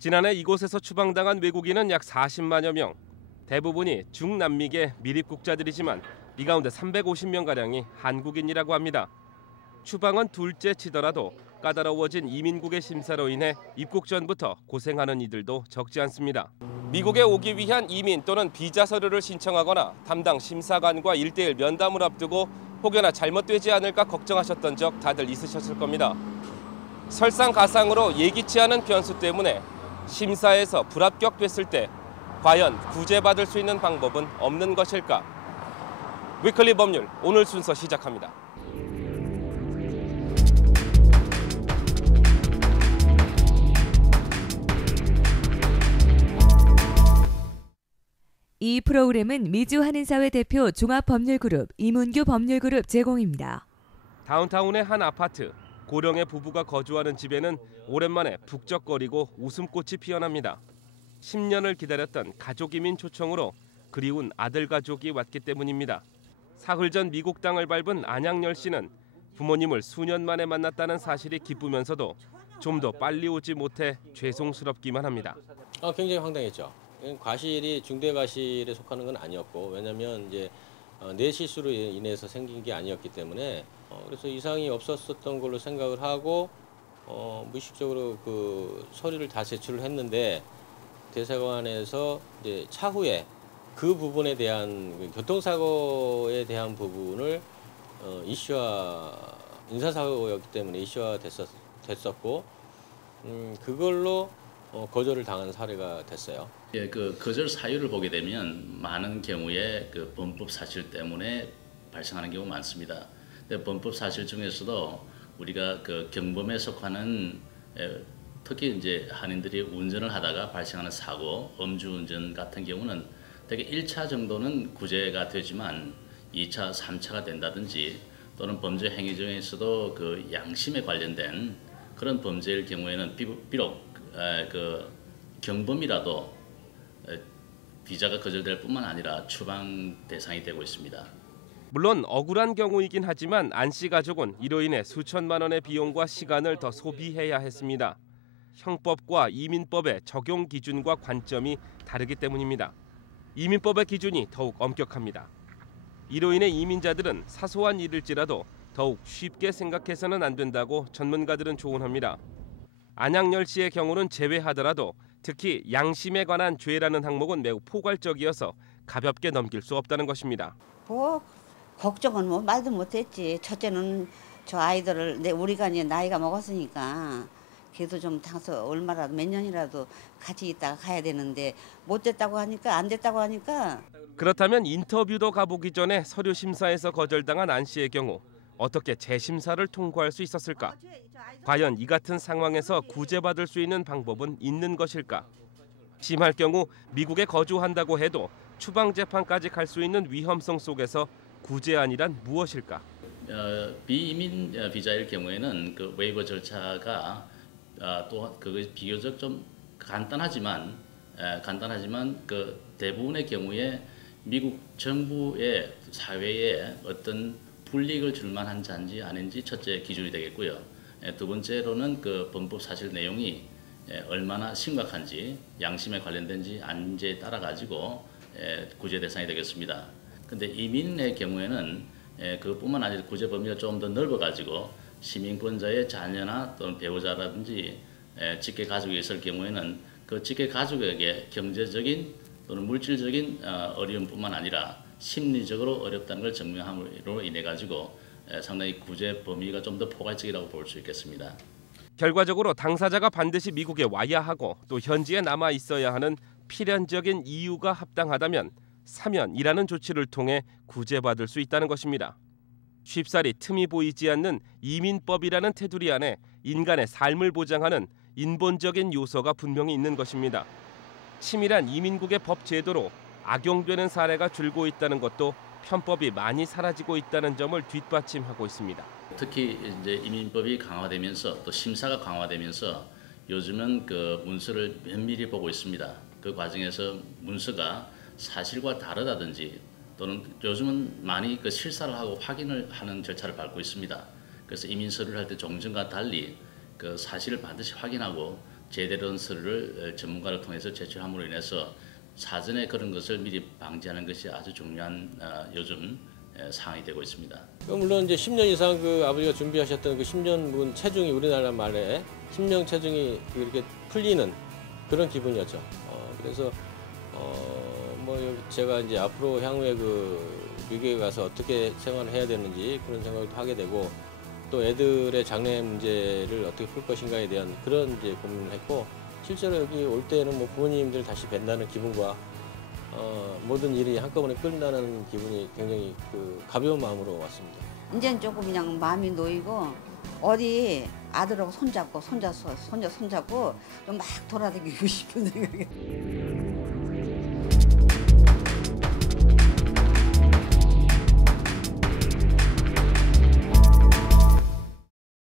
지난해 이곳에서 추방당한 외국인은 약 40만여 명. 대부분이 중남미계 미립국자들이지만 이 가운데 350명가량이 한국인이라고 합니다. 추방은 둘째 치더라도 까다로워진 이민국의 심사로 인해 입국 전부터 고생하는 이들도 적지 않습니다. 미국에 오기 위한 이민 또는 비자 서류를 신청하거나 담당 심사관과 1대1 면담을 앞두고 혹여나 잘못되지 않을까 걱정하셨던 적 다들 있으셨을 겁니다. 설상가상으로 예기치 않은 변수 때문에 심사에서 불합격됐을 때 과연 구제받을 수 있는 방법은 없는 것일까? 위클리 법률 오늘 순서 시작합니다. 이 프로그램은 미주 한인사회 대표 종합법률그룹 이문규 법률그룹 제공입니다. 다운타운의 한 아파트, 고령의 부부가 거주하는 집에는 오랜만에 북적거리고 웃음꽃이 피어납니다. 10년을 기다렸던 가족이민 초청으로 그리운 아들 가족이 왔기 때문입니다. 사흘 전 미국 땅을 밟은 안양열 씨는 부모님을 수년 만에 만났다는 사실이 기쁘면서도 좀 더 빨리 오지 못해 죄송스럽기만 합니다. 굉장히 황당했죠. 과실이 중대 과실에 속하는 건 아니었고, 왜냐하면 이제 내 실수로 인해서 생긴 게 아니었기 때문에 그래서 이상이 없었던 걸로 생각을 하고 무의식적으로 그 서류를 다 제출을 했는데 대사관에서 이제 차후에 그 부분에 대한 교통사고에 대한 부분을 인사사고였기 때문에 이슈화 됐었고 그걸로 거절을 당한 사례가 됐어요. 예, 그 거절 사유를 보게 되면 많은 경우에 그 범법 사실 때문에 발생하는 경우 많습니다. 근데 범법 사실 중에서도 우리가 그 경범에 속하는 특히 이제 한인들이 운전을 하다가 발생하는 사고, 음주운전 같은 경우는 되게 1차 정도는 구제가 되지만 2차, 3차가 된다든지 또는 범죄 행위 중에서도 그 양심에 관련된 그런 범죄일 경우에는 비록 그 경범이라도 비자가 거절될 뿐만 아니라 추방 대상이 되고 있습니다. 물론 억울한 경우이긴 하지만 안 씨 가족은 이로 인해 수천만 원의 비용과 시간을 더 소비해야 했습니다. 형법과 이민법의 적용 기준과 관점이 다르기 때문입니다. 이민법의 기준이 더욱 엄격합니다. 이로 인해 이민자들은 사소한 일일지라도 더욱 쉽게 생각해서는 안 된다고 전문가들은 조언합니다. 안양열 씨의 경우는 제외하더라도 특히 양심에 관한 죄라는 항목은 매우 포괄적이어서 가볍게 넘길 수 없다는 것입니다. 걱정은 뭐 말도 못했지. 첫째는 저 아이들을 우리가 이제 나이가 먹었으니까 걔도 좀 당서 얼마라도 몇 년이라도 같이 있다가 가야 되는데 못 됐다고 하니까 안 됐다고 하니까. 그렇다면 인터뷰도 가보기 전에 서류 심사에서 거절당한 안 씨의 경우 어떻게 재심사를 통과할 수 있었을까? 과연 이 같은 상황에서 구제받을 수 있는 방법은 있는 것일까? 심할 경우 미국에 거주한다고 해도 추방 재판까지 갈 수 있는 위험성 속에서 구제안이란 무엇일까? 비이민 비자일 경우에는 그 웨이버 절차가 또 그 비교적 좀 간단하지만 그 대부분의 경우에 미국 정부의 사회에 어떤 불이익을 줄 만한 자인지 아닌지 첫째 기준이 되겠고요. 두 번째로는 그 범법 사실 내용이 얼마나 심각한지 양심에 관련된지 아닌지에 따라 가지고 구제 대상이 되겠습니다. 근데 이민의 경우에는 그뿐만 아니라 구제 범위가 좀 더 넓어 가지고 시민권자의 자녀나 또는 배우자라든지 직계 가족이 있을 경우에는 그 직계 가족에게 경제적인 또는 물질적인 어려움뿐만 아니라 심리적으로 어렵다는 걸 증명함으로 인해 가지고 상당히 구제 범위가 좀 더 포괄적이라고 볼 수 있겠습니다. 결과적으로 당사자가 반드시 미국에 와야 하고 또 현지에 남아 있어야 하는 필연적인 이유가 합당하다면 사면이라는 조치를 통해 구제받을 수 있다는 것입니다. 쉽사리 틈이 보이지 않는 이민법이라는 테두리 안에 인간의 삶을 보장하는 인본적인 요소가 분명히 있는 것입니다. 치밀한 이민국의 법 제도로 악용되는 사례가 줄고 있다는 것도 편법이 많이 사라지고 있다는 점을 뒷받침하고 있습니다. 특히 이제 이민법이 강화되면서 또 심사가 강화되면서 요즘은 그 문서를 면밀히 보고 있습니다. 그 과정에서 문서가 사실과 다르다든지 또는 요즘은 많이 그 실사를 하고 확인을 하는 절차를 밟고 있습니다. 그래서 이민 서류를 할 때 종전과 달리 그 사실을 반드시 확인하고 제대론서를 전문가를 통해서 제출함으로 인해서 사전에 그런 것을 미리 방지하는 것이 아주 중요한 요즘 사항이 되고 있습니다. 물론 이제 10년 이상 그 아버지가 준비하셨던 그 10년분 체중이 우리나라 말에 10년 체중이 이렇게 풀리는 그런 기분이었죠. 그래서 뭐 제가 이제 앞으로 향후에 그 미국에 가서 어떻게 생활을 해야 되는지 그런 생각을 하게 되고 또 애들의 장래 문제를 어떻게 풀 것인가에 대한 그런 이제 고민을 했고 실제로 여기 올 때는 뭐 부모님들 다시 뵌다는 기분과 모든 일이 한꺼번에 끝나는 기분이 굉장히 그 가벼운 마음으로 왔습니다. 이제는 조금 그냥 마음이 놓이고 어디 아들하고 손잡고 손자 손잡고 좀 막 돌아다니고 싶은 생각이.